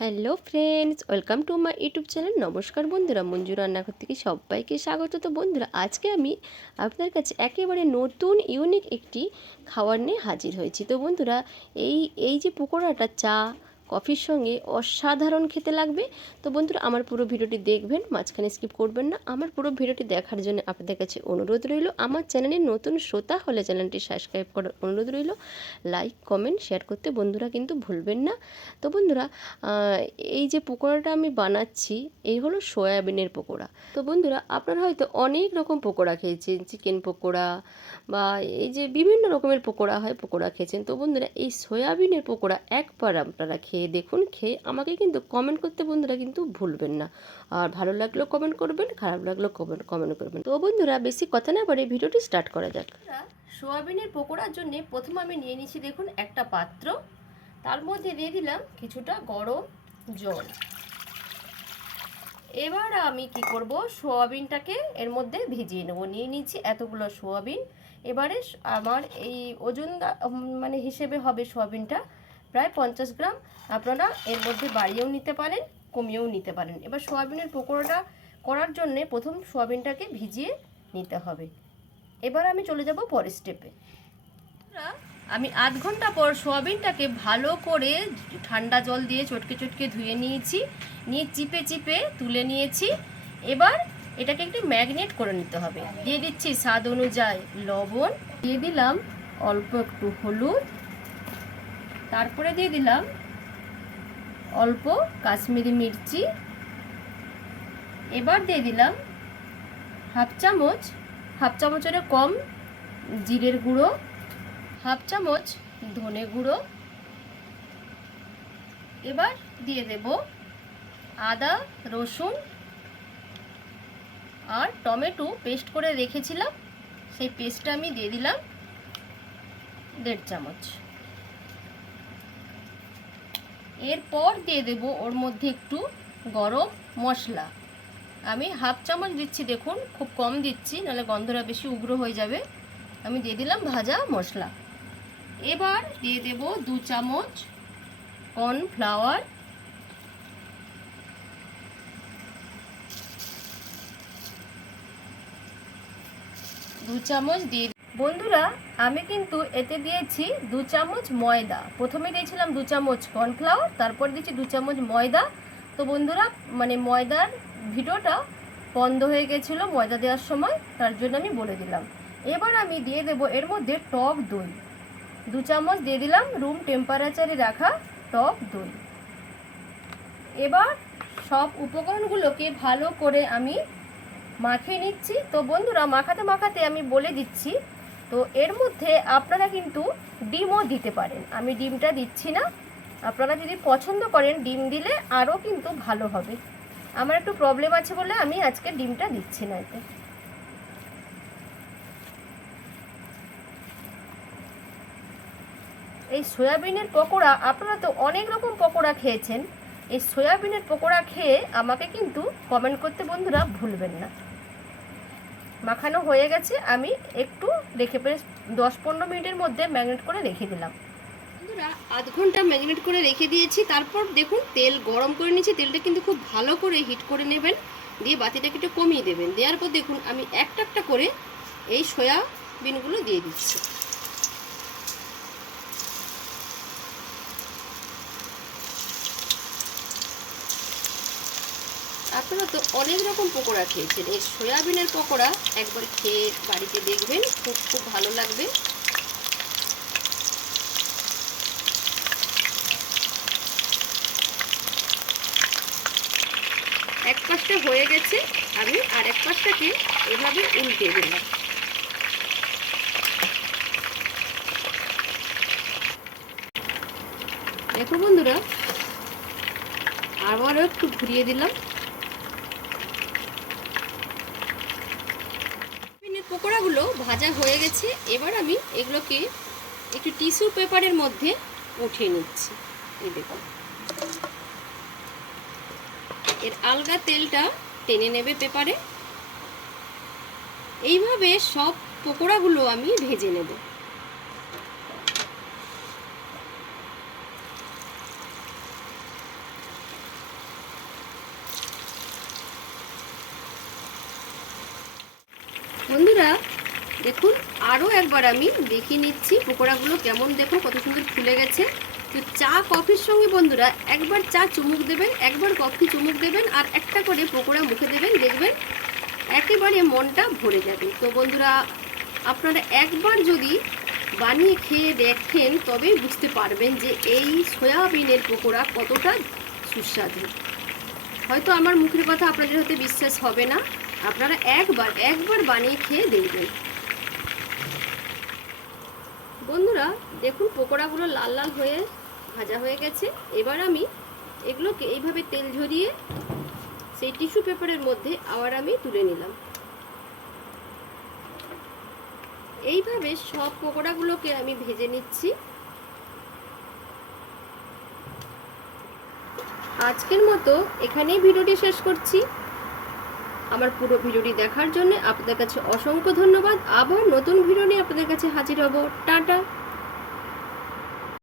Hello friends, welcome to my YouTube channel. নমস্কার বন্ধুরা, মঞ্জু রান্নাঘর থেকে সবাইকে স্বাগত। তো বন্ধুরা, আজকে আমি আপনার কাছে একেবারে নতুন ইউনিক একটি খাবার নিয়ে হাজির হয়েছি। তো বন্ধুরা, এই এই যে পকোড়াটা চা কফির সঙ্গে অসাধারণ খেতে লাগবে। তো বন্ধুরা, আমার পুরো ভিডিওটি দেখবেন, মাঝখানে স্কিপ করবেন না। আমার পুরো ভিডিওটি দেখার জন্য আপনাদের কাছে অনুরোধ রইল। আমার চ্যানেলের নতুন শ্রোতা হলে চ্যানেলটি সাবস্ক্রাইব করার অনুরোধ রইল। লাইক কমেন্ট শেয়ার করতে বন্ধুরা কিন্তু ভুলবেন না। তো বন্ধুরা, এই যে পকোড়াটা আমি বানাচ্ছি, এই হলো সয়াবিনের পকোড়া। তো বন্ধুরা, আপনারা হয়তো অনেক রকম পকোড়া খেয়েছেন, চিকেন পকোড়া বা এই যে বিভিন্ন রকমের পকোড়া হয়, পকোড়া খেয়েছেন। তো বন্ধুরা, এই সয়াবিনের পকোড়া একবার আপনারা খেয়ে দেখুন। খেয়ে আমাকে কিন্তু কমেন্ট করতে বন্ধুরা কিন্তু ভুলবেন না। আর ভালো লাগলেও কমেন্ট করবেন, খারাপ লাগলেও কমেন্ট করবেন। তো বন্ধুরা, বেশি কথা না বলে ভিডিওটি স্টার্ট করা যাক। সয়াবিনের পকোড়ার জন্য প্রথম আমি নিয়ে নিচ্ছি দেখুন একটা পাত্র। তার মধ্যে দিয়ে দিলাম কিছুটা গরম জল। এবার আমি কি করব, সোয়াবিনটাকে এর মধ্যে ভিজিয়ে নেব। নিয়ে নিচ্ছি এতগুলো সোয়াবিন। এবারে আমার এই ওজন মানে হিসেবে হবে সোয়াবিনটা প্রায় 50 গ্রাম। আপনারা এর মধ্যে বাড়িয়েও নিতে পারেন, কমিয়েও নিতে পারেন। এবার সোয়াবিনের পকোড়াটা করার জন্যে প্রথম সোয়াবিনটাকে ভিজিয়ে নিতে হবে। এবার আমি চলে যাব পরের স্টেপে। আমি আধ ঘন্টা পর সোয়াবিনটাকে ভালো করে ঠান্ডা জল দিয়ে চটকে চটকে ধুয়ে নিয়েছি, নিয়ে চিপে চিপে তুলে নিয়েছি। এবার এটাকে একটু ম্যারিনেট করে নিতে হবে। দিয়ে দিচ্ছি স্বাদ অনুযায়ী লবণ, দিয়ে দিলাম অল্প একটু হলুদ, তারপরে দিয়ে দিলাম অল্প কাশ্মীরি মির্চি। এবার দিয়ে দিলাম হাফ চামচেরও কম জিরের গুঁড়ো, হাফ চামচ ধনে গুঁড়ো। এবার দিয়ে দেব আদা রসুন আর টমেটো পেস্ট করে রেখেছিলাম, সেই পেস্টটা আমি দিয়ে দিলাম 1.5 চামচ। এরপর দিয়ে দেব ওর মধ্যে একটু গরম মশলা। আমি হাফ চামচ দিচ্ছি, দেখুন খুব কম দিচ্ছি, নাহলে গন্ধটা বেশি উগ্র হয়ে যাবে। আমি দিয়ে দিলাম ভাজা মশলা। এবার দিয়ে দেব 2 চামচ কর্নফ্লাওয়ার, দিয়ে। বন্ধুরা, আমি কিন্তু এতে দিয়েছি 2 চামচ ময়দা। প্রথমে দিয়েছিলাম 2 চামচ কর্নফ্লাওয়ার, তারপর দিয়েছি 2 চামচ ময়দা। তো বন্ধুরা, মানে ময়দার ভিডিওটা বন্ধ হয়ে গেছিলো ময়দা দেওয়ার সময়, তার জন্য আমি বলে দিলাম। এবার আমি দিয়ে দেব এর মধ্যে টক দই। 2 চামচ দিয়ে দিলাম রুম টেম্পারেচারে রাখা টক দই। এবার সব উপকরণগুলোকে ভালো করে আমি মাখিয়ে নিচ্ছি। তো বন্ধুরা, মাখাতে মাখাতে আমি বলে দিচ্ছি, তো এর মধ্যে আপনারা কিন্তু ডিমও দিতে পারেন। আমি ডিমটা দিচ্ছি না, আপনারা যদি পছন্দ করেন ডিম দিলে আরও কিন্তু ভালো হবে। আমার একটু প্রবলেম আছে বলে আমি আজকে ডিমটা দিচ্ছি না এতে। এই সয়াবিনের পকোড়া, আপনারা তো অনেক রকম পকোড়া খেয়েছেন, এই সয়াবিনের পকোড়া খেয়ে আমাকে কিন্তু কমেন্ট করতে বন্ধুরা ভুলবেন না। মাখানো হয়ে গেছে, আমি একটু রেখে 10-15 মিনিটের মধ্যে ম্যারিনেট করে রেখে দিলাম। বন্ধুরা, আধ ঘন্টা ম্যারিনেট করে রেখে দিয়েছি। তারপর দেখুন তেল গরম করে নিয়েছি। তেলটা কিন্তু খুব ভালো করে হিট করে নেবেন, দিয়ে বাতিটাকে একটু কমিয়ে দেবেন। দেওয়ার পর দেখুন আমি একটা একটা করে এই সয়াবিনগুলো দিয়ে দিচ্ছি। আপনারা তো অনেক রকম পকোড়া খেয়েছেন, এই সয়াবিনের পকোড়া একবার খেয়ে বাড়িতে দেখবেন, খুব খুব ভালো লাগবে। এক পাশটা হয়ে গেছে, আমি আর এক পাশটাকে এভাবে উল্টে দিলাম। দেখো বন্ধুরা, আবারও একটু ঘুরিয়ে দিলাম। পকোড়াগুলো ভাজা হয়ে গেছে। এবার আমি এগুলোকে একটু টিস্যু পেপারের মধ্যে উঠিয়ে নিচ্ছি। এই দেখুন, এর আলগা তেলটা টেনে নেবে পেপারে। এইভাবে সব পকোড়াগুলো আমি ভেজে নেব। বন্ধুরা দেখুন, আরও একবার আমি দেখিয়ে নিচ্ছি পকোড়াগুলো কেমন, দেখুন কত সুন্দর ফুলে গেছে। তো চা কফির সঙ্গে বন্ধুরা একবার চা চুমুক দেবেন, একবার কফি চুমুক দেবেন, আর একটা করে পকোড়া মুখে দেবেন, দেখবেন একেবারে মনটা ভরে যাবে। তো বন্ধুরা আপনারা একবার যদি বানিয়ে খেয়ে দেখেন তবেই বুঝতে পারবেন যে এই সয়াবিনের পকোড়া কতটা সুস্বাদু। হয়তো আমার মুখের কথা আপনাদের হতে বিশ্বাস হবে না, আপনারা একবার বানিয়ে খেয়ে দেখবেন। বন্ধুরা দেখুন পকোড়াগুলো লাল লাল হয়ে ভাজা হয়ে গেছে। এবার আমি এগুলোকে এইভাবে তেল ঝরিয়ে সেই টিস্যু পেপারের মধ্যে আবার আমি তুলে নিলাম। এইভাবে সব পকোড়াগুলোকে আমি ভেজে নিচ্ছি। আজকের মতো এখানেই ভিডিওটি শেষ করছি। আমার পুরো ভিডিওটি দেখার জন্য আপনাদের কাছে অসংখ্য ধন্যবাদ। আবার নতুন ভিডিও নিয়ে আপনাদের কাছে হাজির হব। টাটা।